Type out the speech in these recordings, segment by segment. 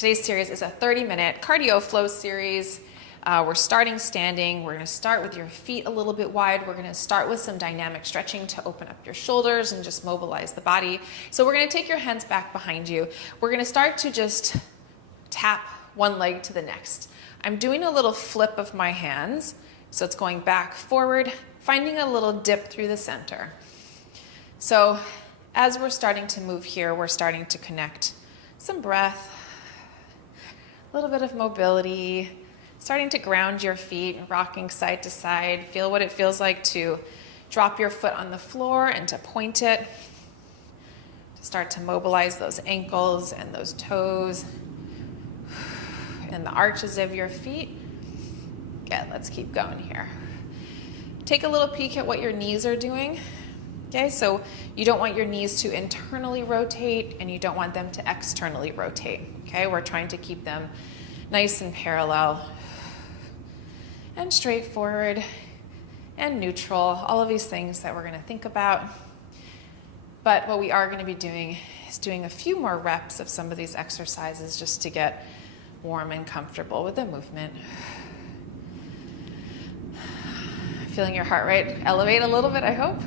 Today's series is a 30-minute cardio flow series. We're starting standing. We're going to start with your feet a little bit wide. We're going to start with some dynamic stretching to open up your shoulders and just mobilize the body. So we're going to take your hands back behind you. We're going to start to just tap one leg to the next. I'm doing a little flip of my hands. So it's going back, forward, finding a little dip through the center. So as we're starting to move here, we're starting to connect some breath, a little bit of mobility, starting to ground your feet, rocking side to side. Feel what it feels like to drop your foot on the floor and to point it. Start to mobilize those ankles and those toes and the arches of your feet. Good, let's keep going here. Take a little peek at what your knees are doing. Okay, so you don't want your knees to internally rotate and you don't want them to externally rotate. Okay, we're trying to keep them nice and parallel and straightforward and neutral, all of these things that we're going to think about. But what we are going to be doing is doing a few more reps of some of these exercises just to get warm and comfortable with the movement. Feeling your heart rate elevate a little bit, I hope.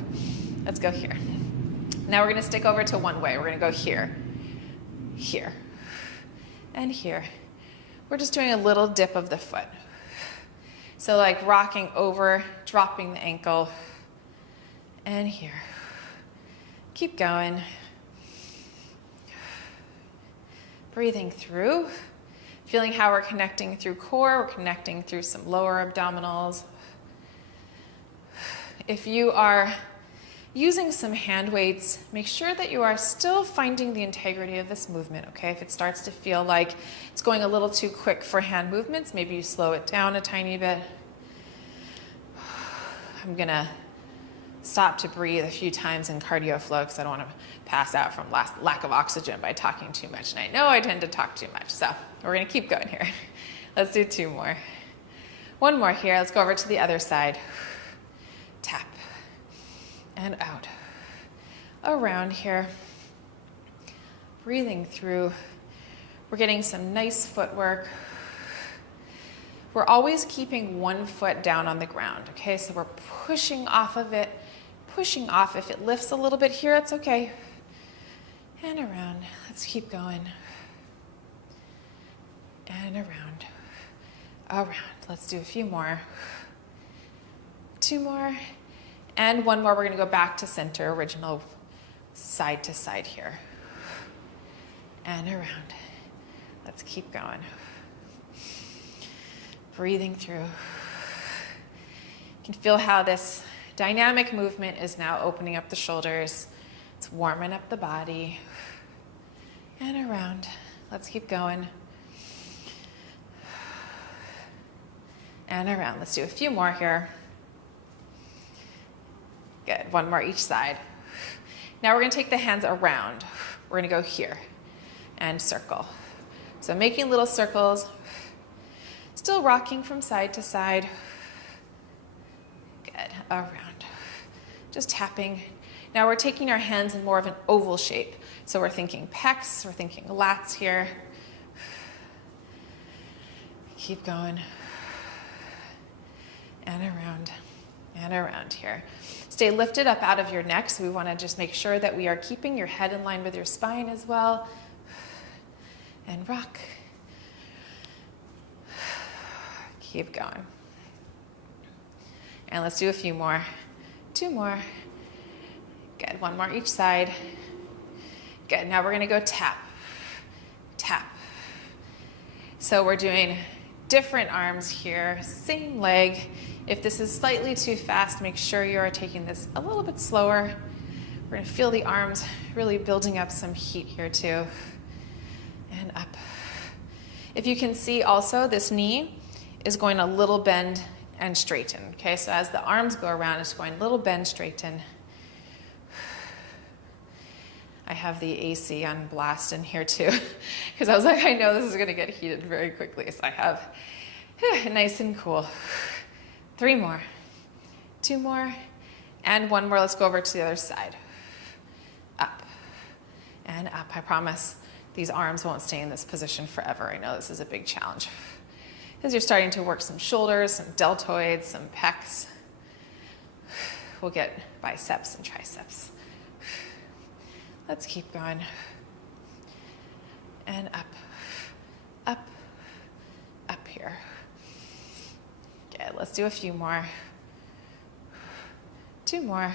Let's go here. Now we're going to stick over to one way. We're going to go here, here, and here. We're just doing a little dip of the foot. So like rocking over, dropping the ankle, and here. Keep going. Breathing through. Feeling how we're connecting through core, we're connecting through some lower abdominals. If you are using some hand weights, make sure that you are still finding the integrity of this movement, okay? If it starts to feel like it's going a little too quick for hand movements, maybe you slow it down a tiny bit. I'm gonna stop to breathe a few times in cardio flow because I don't want to pass out from lack of oxygen by talking too much. And I know I tend to talk too much, so we're gonna keep going here. Let's do two more. One more here, let's go over to the other side. Tap. And out, around here, breathing through. We're getting some nice footwork. We're always keeping one foot down on the ground, okay? So we're pushing off of it, pushing off. If it lifts a little bit here, it's okay. And around, let's keep going. And around, around. Let's do a few more. Two more. And one more, we're gonna go back to center, original side to side here. And around. Let's keep going. Breathing through. You can feel how this dynamic movement is now opening up the shoulders. It's warming up the body. And around. Let's keep going. And around. Let's do a few more here. Good, one more each side. Now we're gonna take the hands around. We're gonna go here and circle. So making little circles, still rocking from side to side. Good, around. Just tapping. Now we're taking our hands in more of an oval shape. So we're thinking pecs, we're thinking lats here. Keep going. And around here. Stay lifted up out of your neck, so we want to just make sure that we are keeping your head in line with your spine as well. And rock. Keep going. And let's do a few more. Two more. Good, one more each side. Good, now we're going to go tap, tap. So we're doing different arms here, same leg. If this is slightly too fast, make sure you are taking this a little bit slower. We're gonna feel the arms really building up some heat here too. And up. If you can see also, this knee is going a little bend and straighten, okay? So as the arms go around, it's going a little bend, straighten. I have the AC on blast in here too, because I was like, I know this is gonna get heated very quickly, so I have nice and cool. Three more, two more, and one more. Let's go over to the other side. Up and up. I promise these arms won't stay in this position forever. I know this is a big challenge. As you're starting to work some shoulders, some deltoids, some pecs, we'll get biceps and triceps. Let's keep going. And up, up, up here. Good, let's do a few more. 2 more,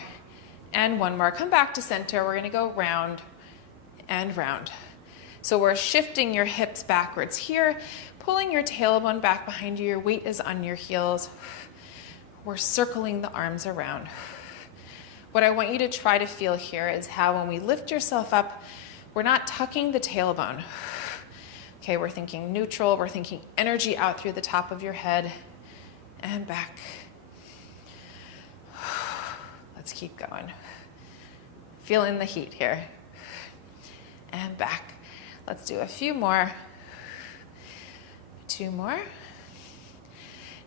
and 1 more. Come back to center. We're gonna go round and round. So we're shifting your hips backwards here, pulling your tailbone back behind you. Your weight is on your heels. We're circling the arms around. What I want you to try to feel here is how when we lift yourself up, we're not tucking the tailbone. Okay, we're thinking neutral. We're thinking energy out through the top of your head and back. Let's keep going. Feeling the heat here. And back. Let's do a few more. 2 more.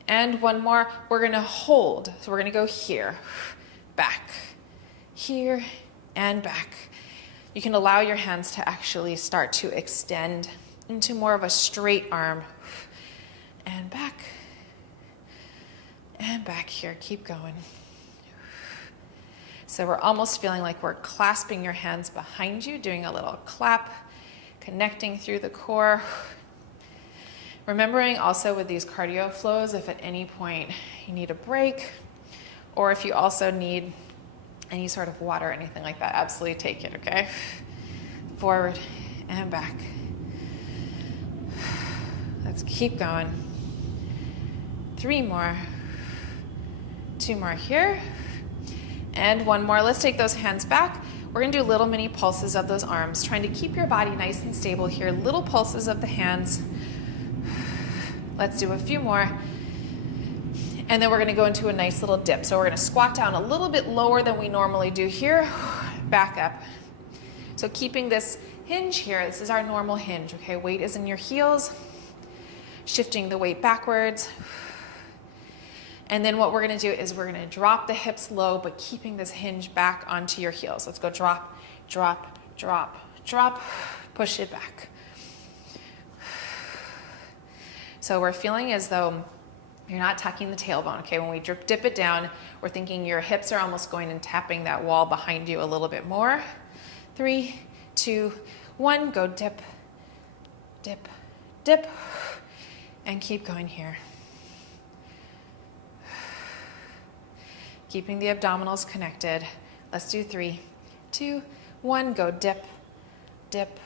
And 1 more. We're going to hold. So we're going to go here, back, here, and back. You can allow your hands to actually start to extend into more of a straight arm. And back here. Keep going. So we're almost feeling like we're clasping your hands behind you, doing a little clap, connecting through the core. Remembering also with these cardio flows, if at any point you need a break, or if you also need any sort of water or anything like that, absolutely take it, okay? Forward and back. Let's keep going. 3 more. 2 more here. And 1 more. Let's take those hands back. We're gonna do little mini pulses of those arms, trying to keep your body nice and stable here. Little pulses of the hands. Let's do a few more. And then we're gonna go into a nice little dip. So we're gonna squat down a little bit lower than we normally do here. Back up. So keeping this hinge here, this is our normal hinge, okay? Weight is in your heels. Shifting the weight backwards. And then what we're gonna do is we're gonna drop the hips low, but keeping this hinge back onto your heels. Let's go drop, drop, drop, drop, push it back. So we're feeling as though you're not tucking the tailbone, okay? When we dip it down, we're thinking your hips are almost going and tapping that wall behind you a little bit more. 3, 2, 1, go dip, dip, dip, and keep going here. Keeping the abdominals connected. Let's do 3, 2, 1, go dip, dip,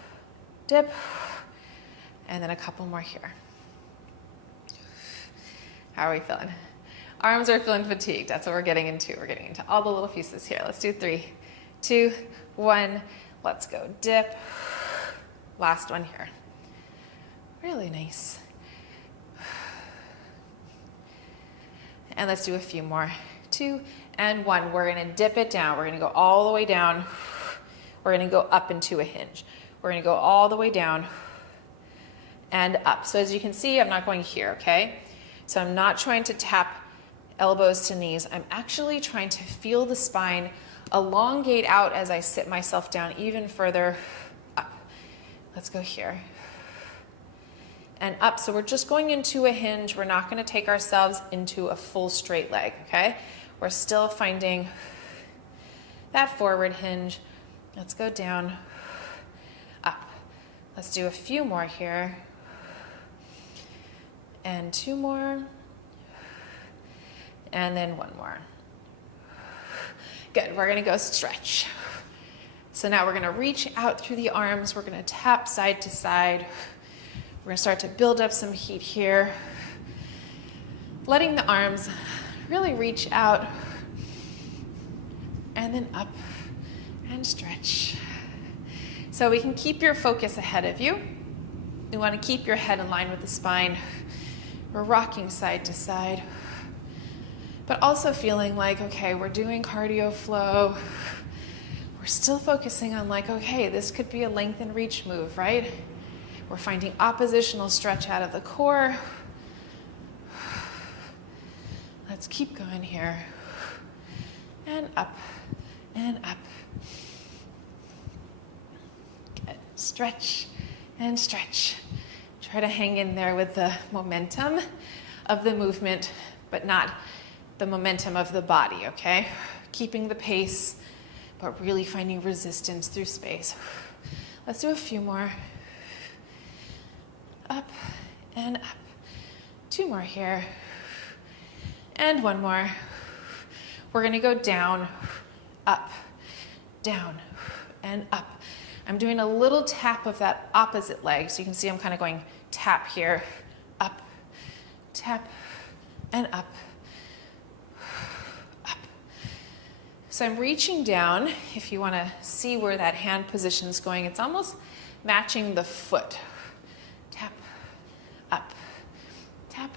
dip, and then a couple more here. How are we feeling? Arms are feeling fatigued. That's what we're getting into. We're getting into all the little pieces here. Let's do 3, 2, 1. Let's go dip. Last one here. Really nice. And let's do a few more. 2 and 1. We're gonna dip it down. We're gonna go all the way down. We're gonna go up into a hinge. We're gonna go all the way down and up. So as you can see, I'm not going here, okay? So I'm not trying to tap elbows to knees. I'm actually trying to feel the spine elongate out as I sit myself down even further up. Let's go here. And up. So we're just going into a hinge. We're not going to take ourselves into a full straight leg, okay? We're still finding that forward hinge. Let's go down, up. Let's do a few more here. And 2 more. And then 1 more. Good, we're gonna go stretch. So now we're gonna reach out through the arms. We're gonna tap side to side. We're gonna start to build up some heat here. Letting the arms really reach out and then up and stretch. So we can keep your focus ahead of you. You wanna keep your head in line with the spine. We're rocking side to side, but also feeling like, okay, we're doing cardio flow. We're still focusing on like, okay, this could be a length and reach move, right? We're finding oppositional stretch out of the core. Let's keep going here. And up and up. Good. Stretch and stretch. Try to hang in there with the momentum of the movement, but not the momentum of the body, okay? Keeping the pace, but really finding resistance through space. Let's do a few more. Up and up. 2 more here. And 1 more. We're gonna go down, up, down, and up. I'm doing a little tap of that opposite leg. So you can see I'm kind of going tap here, up, tap, and up, up. So I'm reaching down. If you want to see where that hand position is going, it's almost matching the foot. Tap, up, tap.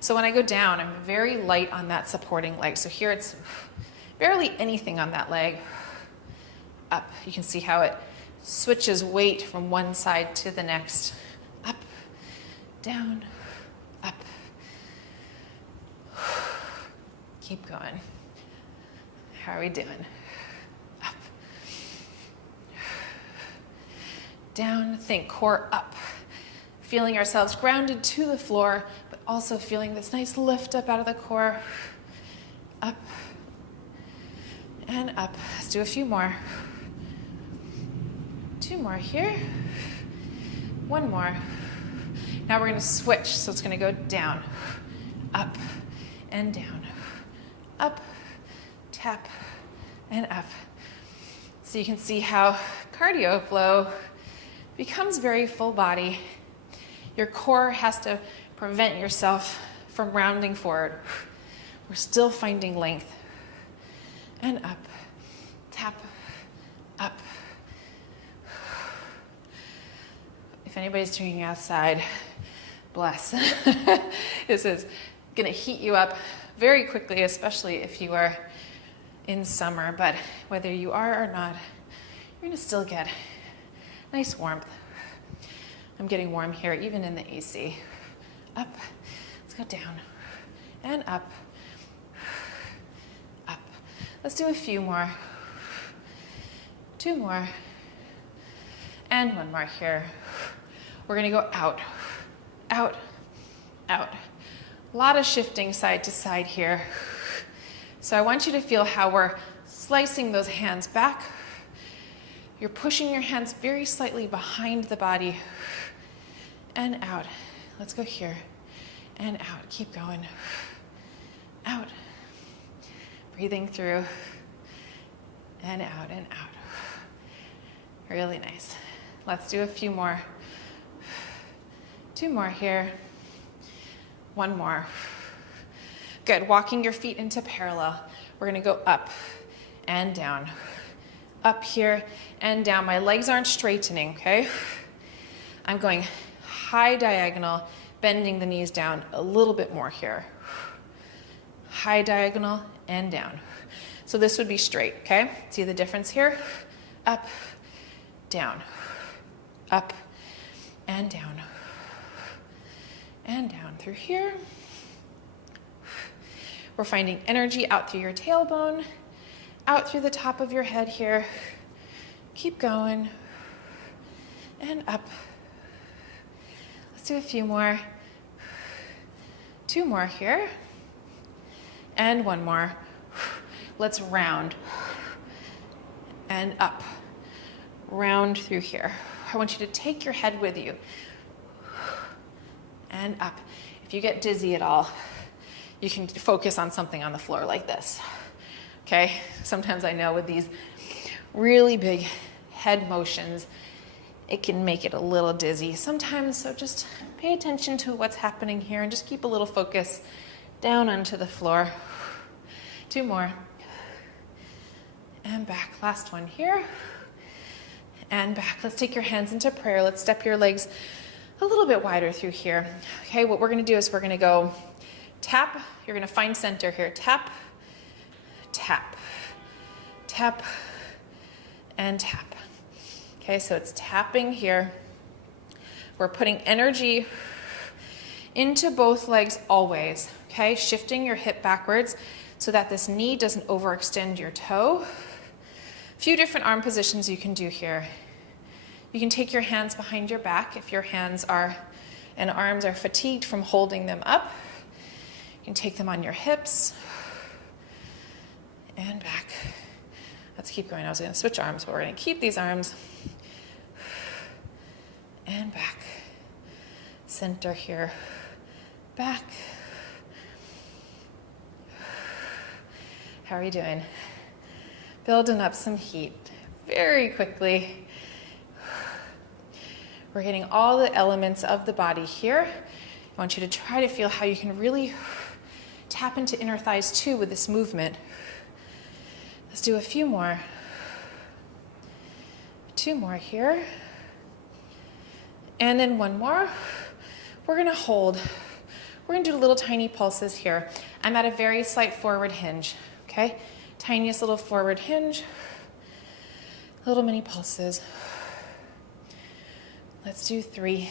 So when I go down, I'm very light on that supporting leg. So here it's barely anything on that leg. Up. You can see how it switches weight from one side to the next. Up, down, up. Keep going. How are we doing? Up. Down, think core up. Feeling ourselves grounded to the floor, but also feeling this nice lift up out of the core. Up and up. Let's do a few more. 2 more here. 1 more. Now we're going to switch. So it's going to go down, up, and down. Up, tap, and up. So you can see how cardio flow becomes very full body. Your core has to prevent yourself from rounding forward. We're still finding length. And up, tap, up. If anybody's tuning outside, bless. This is gonna heat you up very quickly, especially if you are in summer, but whether you are or not, you're gonna still get nice warmth. I'm getting warm here, even in the AC. Up, let's go down, and up, up. Let's do a few more. 2 more, and 1 more here. We're gonna go out, out, out. A lot of shifting side to side here. So I want you to feel how we're slicing those hands back. You're pushing your hands very slightly behind the body and out. Let's go here and out. Keep going. Out. Breathing through and out and out. Really nice. Let's do a few more. 2 more here. 1 more. Good. Walking your feet into parallel. We're going to go up and down. Up here and down. My legs aren't straightening, okay? I'm going high diagonal, bending the knees down a little bit more here. High diagonal and down. So this would be straight, okay? See the difference here? Up, down, up, and down. And down through here. We're finding energy out through your tailbone, out through the top of your head here. Keep going. And up. Let's do a few more. 2 more here. And 1 more. Let's round. And up. Round through here. I want you to take your head with you. And up. If you get dizzy at all, you can focus on something on the floor like this. Okay? Sometimes I know with these really big head motions, it can make it a little dizzy sometimes, so just pay attention to what's happening here and just keep a little focus down onto the floor. 2 more. And back. Last one here. And back. Let's take your hands into prayer. Let's step your legs a little bit wider through here. Okay, what we're going to do is we're going to go tap. You're going to find center here. Tap, tap, tap, and tap. Okay, so it's tapping here. We're putting energy into both legs always. Okay, shifting your hip backwards so that this knee doesn't overextend your toe. A few different arm positions you can do here. You can take your hands behind your back if your hands are and arms are fatigued from holding them up. You can take them on your hips and back. Let's keep going. I was going to switch arms, but we're going to keep these arms and back. Center here, back. How are you doing? Building up some heat very quickly. We're getting all the elements of the body here. I want you to try to feel how you can really tap into inner thighs too with this movement. Let's do a few more. 2 more here. And then 1 more. We're gonna hold. We're gonna do little tiny pulses here. I'm at a very slight forward hinge, okay? Tiniest little forward hinge. Little mini pulses. Let's do 3,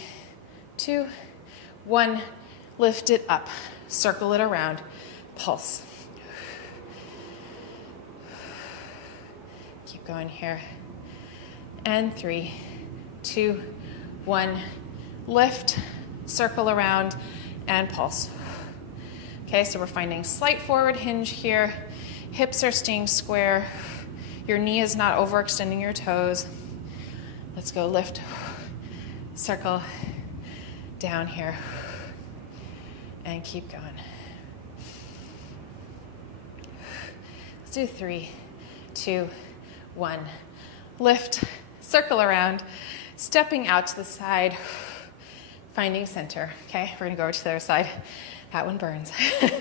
2, 1. Lift it up. Circle it around. Pulse. Keep going here. And 3, 2, 1. Lift, circle around, and pulse. Okay, so we're finding slight forward hinge here. Hips are staying square. Your knee is not overextending your toes. Let's go lift, circle, down here, and keep going. Let's do 3, 2, 1. Lift, circle around, stepping out to the side, finding center. Okay, we're gonna go over to the other side. That one burns.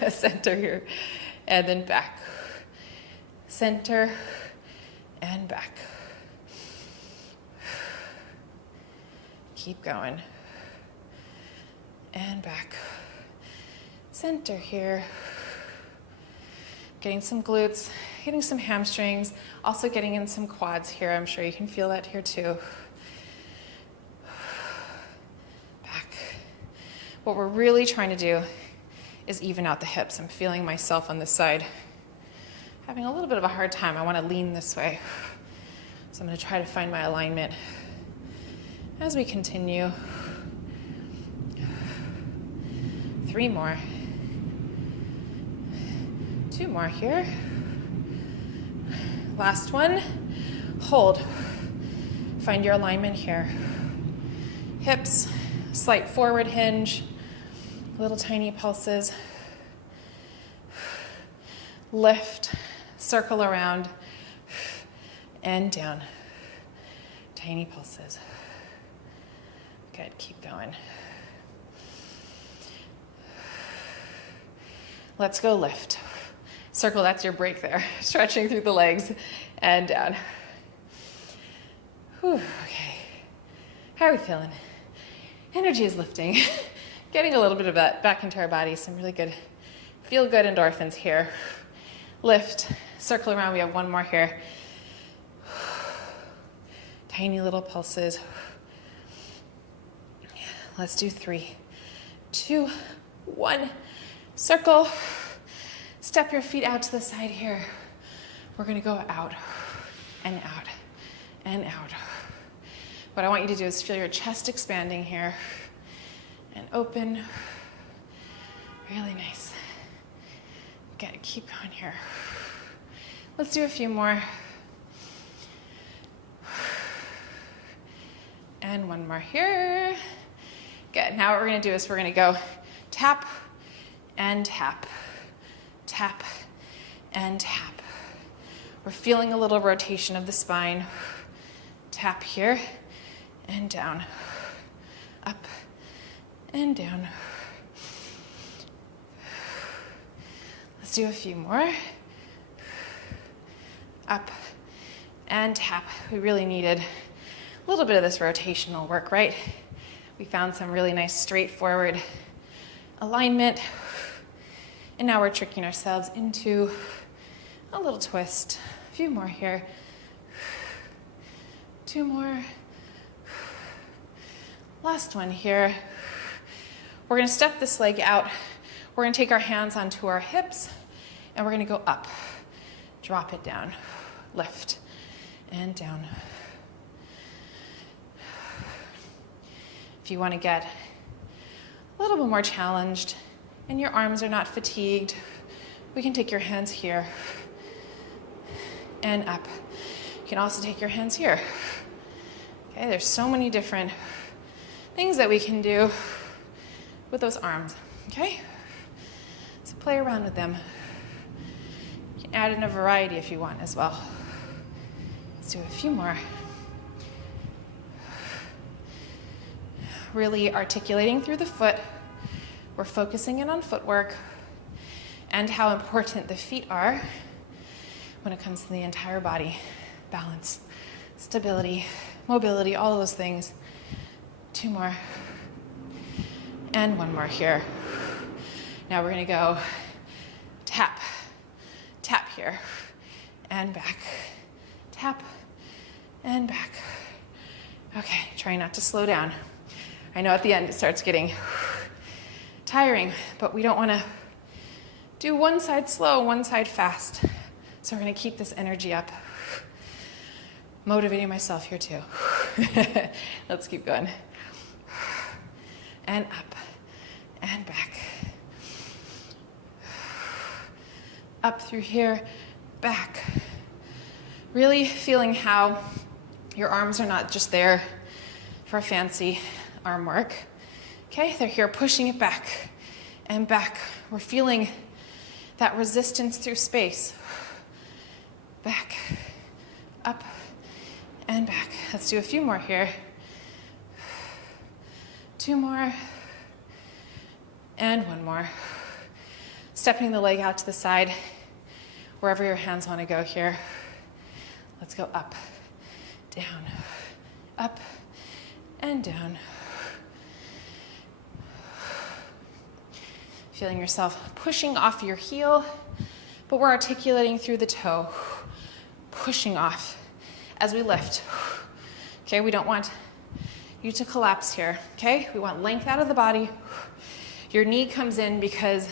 Center here, and then back. Center, and back. Keep going. And back. Center here. Getting some glutes, getting some hamstrings, also getting in some quads here. I'm sure you can feel that here too. Back. What we're really trying to do is even out the hips. I'm feeling myself on this side. Having a little bit of a hard time. I want to lean this way. So I'm going to try to find my alignment as we continue. 3 more. 2 more here. Last one. Hold. Find your alignment here. Hips, slight forward hinge, little tiny pulses. Lift, circle around, and down. Tiny pulses. Good, keep going. Let's go lift. Circle, that's your break there. Stretching through the legs and down. Whew, okay. How are we feeling? Energy is lifting. Getting a little bit of that back into our body. Some really good, feel good endorphins here. Lift, circle around. We have 1 more here. Tiny little pulses. Let's do 3, 2, 1. Circle. Step your feet out to the side here. We're going to go out and out and out. What I want you to do is feel your chest expanding here and open. Really nice. Good. Keep going here. Let's do a few more. And 1 more here. Good. Now what we're going to do is we're going to go tap and tap. Tap and tap. We're feeling a little rotation of the spine. Tap here and down. Up and down. Let's do a few more. Up and tap. We really needed a little bit of this rotational work, right? We found some really nice straightforward alignment. And now we're tricking ourselves into a little twist. A few more here. 2 more. Last one here. We're going to step this leg out. We're going to take our hands onto our hips, and we're going to go up. Drop it down. Lift and down. If you want to get a little bit more challenged and your arms are not fatigued, we can take your hands here and up. You can also take your hands here. Okay, there's so many different things that we can do with those arms, okay? So play around with them. You can add in a variety if you want as well. Let's do a few more. Really articulating through the foot. We're focusing in on footwork and how important the feet are when it comes to the entire body. Balance, stability, mobility, all of those things. 2 more. And 1 more here. Now we're going to go tap, tap here, and back. Tap, and back. Okay, try not to slow down. I know at the end it starts getting tiring, but we don't want to do one side slow, one side fast. So we're going to keep this energy up. Motivating myself here too. Let's keep going. And up, and back. Up through here, back. Really feeling how your arms are not just there for fancy arm work. Okay, they're here pushing it back and back. We're feeling that resistance through space. Back, up, and back. Let's do a few more here. 2 more, and 1 more. Stepping the leg out to the side, wherever your hands want to go here. Let's go up, down, up, and down. Feeling yourself pushing off your heel, but we're articulating through the toe, pushing off as we lift. Okay, we don't want you to collapse here, okay? We want length out of the body. Your knee comes in because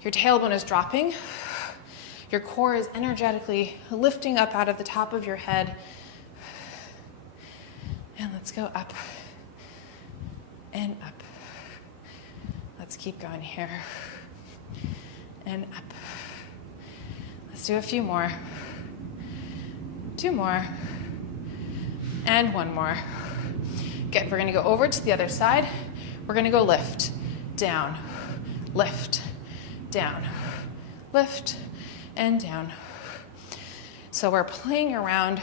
your tailbone is dropping. Your core is energetically lifting up out of the top of your head. And let's go up and up. Let's keep going here. And up. Let's do a few more. 2 more. And 1 more. Good, we're gonna go over to the other side. We're gonna go lift, down, lift, down, lift, and down. So we're playing around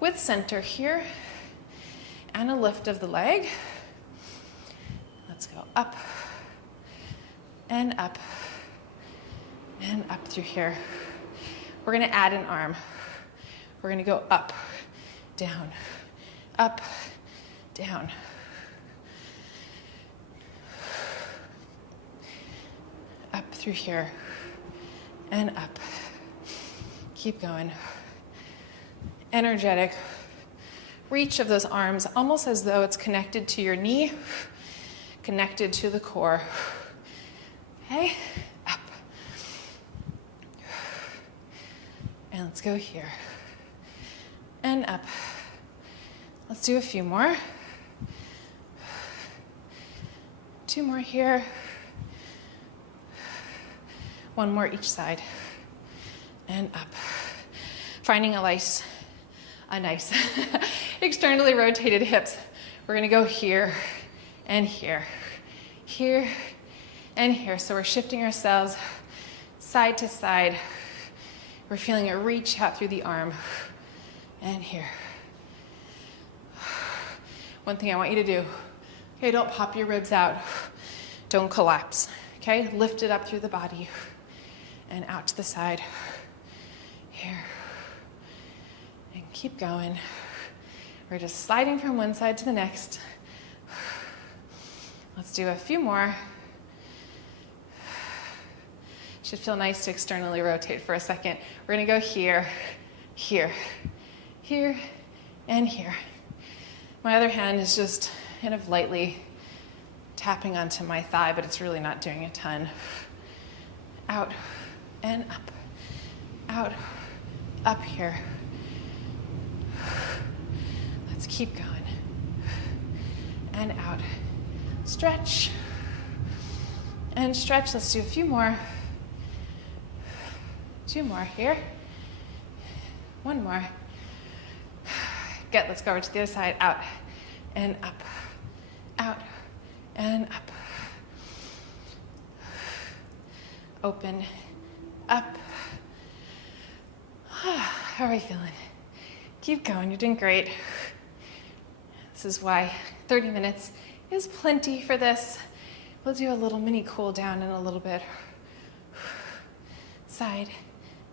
with center here and a lift of the leg. Let's go up and up and up through here. We're gonna add an arm. We're gonna go up, down, up, down. Up through here and up. Keep going. Energetic reach of those arms, almost as though it's connected to your knee, connected to the core. Okay, up. And let's go here. And up. Let's do a few more. 2 more here. 1 more each side. And up. Finding a nice externally rotated hips. We're gonna go here and here, here and here. So we're shifting ourselves side to side. We're feeling a reach out through the arm and here. One thing I want you to do, okay, don't pop your ribs out. Don't collapse, okay? Lift it up through the body and out to the side. Here. And keep going. We're just sliding from one side to the next. Let's do a few more. Should feel nice to externally rotate for a second. We're gonna go here, here, here, and here. My other hand is just kind of lightly tapping onto my thigh, but it's really not doing a ton. Out and up, out, up here. Let's keep going. and out. Stretch and stretch. Let's do a few more. 2 more here. 1 more. Good, let's go over to the other side. Out and up. Out and up. Open, up. How are we feeling? Keep going, you're doing great. This is why 30 minutes is plenty for this. We'll do a little mini cool down in a little bit. Side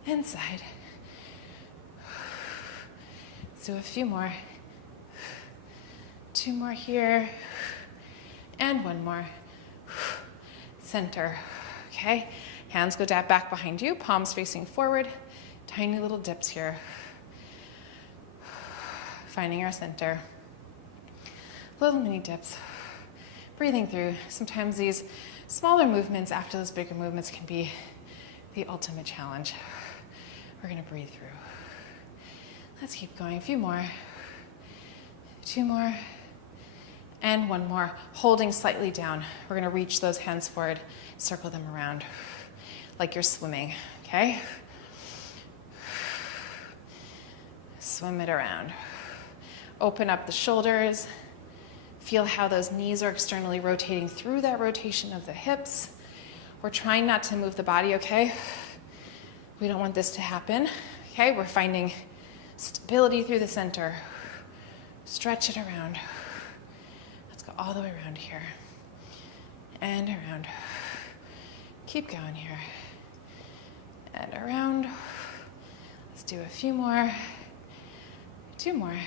and side. Let's do a few more. 2 more here. And 1 more. Center. Okay, hands go back behind you, palms facing forward. Tiny little dips here. Finding our center. Little mini dips. Breathing through. Sometimes these smaller movements after those bigger movements can be the ultimate challenge. We're going to breathe through. Let's keep going. A few more. 2 more. And 1 more. Holding slightly down. We're going to reach those hands forward. Circle them around like you're swimming. Okay? Swim it around. Open up the shoulders. Feel how those knees are externally rotating through that rotation of the hips. We're trying not to move the body, okay? We don't want this to happen. Okay, we're finding stability through the center. Stretch it around. Let's go all the way around here. And around. Keep going here. And around. Let's do a few more. 2 more.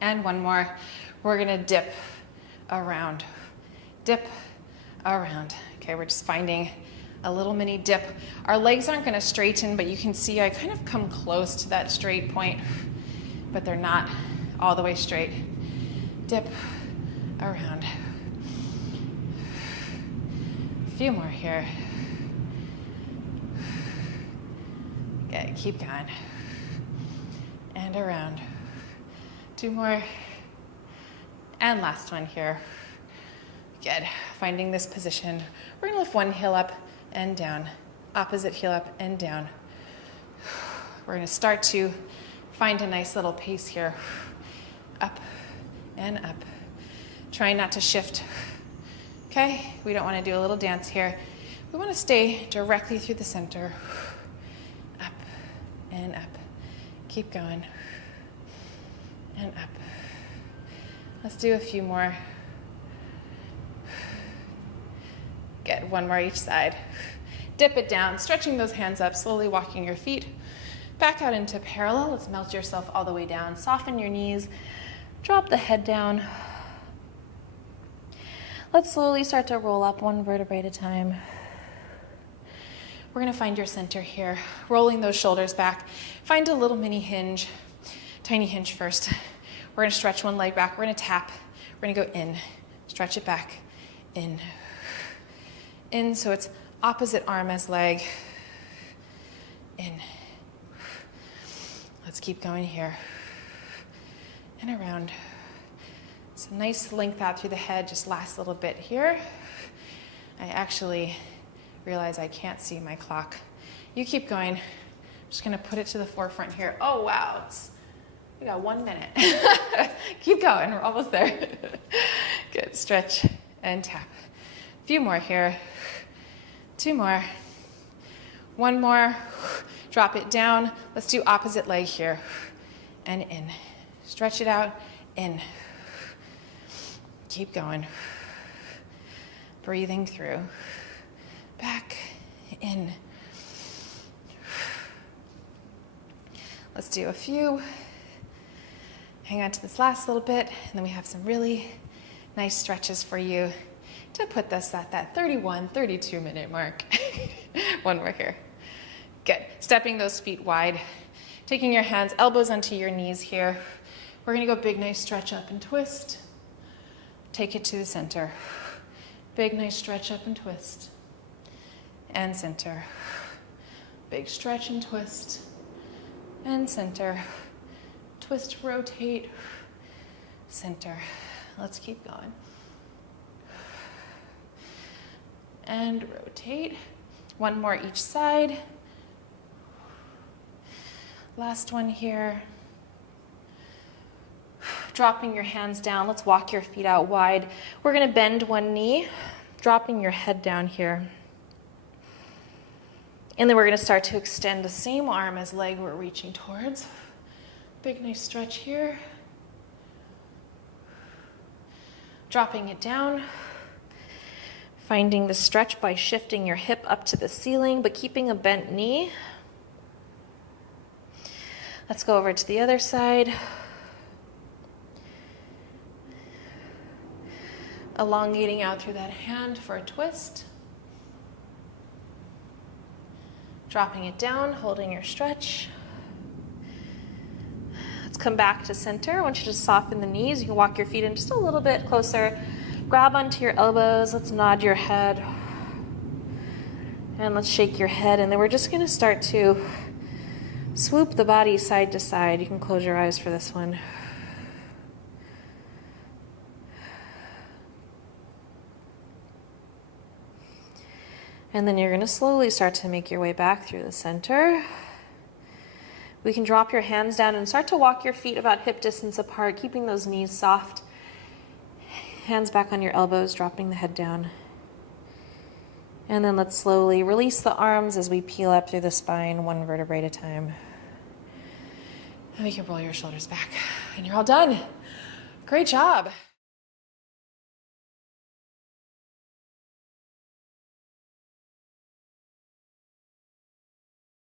And 1 more. We're gonna dip around. Dip around. Okay, we're just finding a little mini dip. Our legs aren't gonna straighten, but you can see I kind of come close to that straight point, but they're not all the way straight. Dip around. A few more here. Okay, keep going. And around. 2 more. And last one here. Good. Finding this position. We're gonna lift one heel up and down. Opposite heel up and down. We're gonna start to find a nice little pace here. Up and up. Try not to shift. Okay? We don't wanna do a little dance here. We wanna stay directly through the center. Up and up. Keep going. And up. Let's do a few more. Good, 1 more each side. Dip it down, stretching those hands up, slowly walking your feet back out into parallel. Let's melt yourself all the way down. Soften your knees, drop the head down. Let's slowly start to roll up 1 vertebrae at a time. We're gonna find your center here, rolling those shoulders back. Find a little mini hinge, tiny hinge first. We're gonna stretch 1 leg back. We're gonna tap. We're gonna go in, stretch it back, in. In, so it's opposite arm as leg. In. Let's keep going here. And around. So nice length out through the head, just last little bit here. I actually realize I can't see my clock. You keep going. I'm just gonna put it to the forefront here. Oh wow, we got 1 minute. Keep going, we're almost there. Good, stretch and tap. A few more here. 2 more. 1 more. Drop it down. Let's do opposite leg here. And in. Stretch it out, in. Keep going. Breathing through. Back, in. Let's do a few. Hang on to this last little bit, and then we have some really nice stretches for you to put us at that 31, 32 minute mark. 1 more here. Good. Stepping those feet wide. Taking your hands, elbows onto your knees here. We're gonna go big, nice stretch up and twist. Take it to the center. Big, nice stretch up and twist. And center. Big stretch and twist. And center. Twist, rotate, center. Let's keep going. And rotate. One more each side. Last one here. Dropping your hands down. Let's walk your feet out wide. We're going to bend one knee, dropping your head down here. And then we're going to start to extend the same arm as leg we're reaching towards. Big, nice stretch here. Dropping it down. Finding the stretch by shifting your hip up to the ceiling, but keeping a bent knee. Let's go over to the other side. Elongating out through that hand for a twist. Dropping it down, holding your stretch. Let's come back to center. I want you to soften the knees. You can walk your feet in just a little bit closer. Grab onto your elbows. Let's nod your head. And let's shake your head. And then we're just going to start to swoop the body side to side. You can close your eyes for this one. And then you're going to slowly start to make your way back through the center. We can drop your hands down and start to walk your feet about hip distance apart, keeping those knees soft. Hands back on your elbows, dropping the head down. And then let's slowly release the arms as we peel up through the spine, one vertebrae at a time. And we can roll your shoulders back. And you're all done. Great job.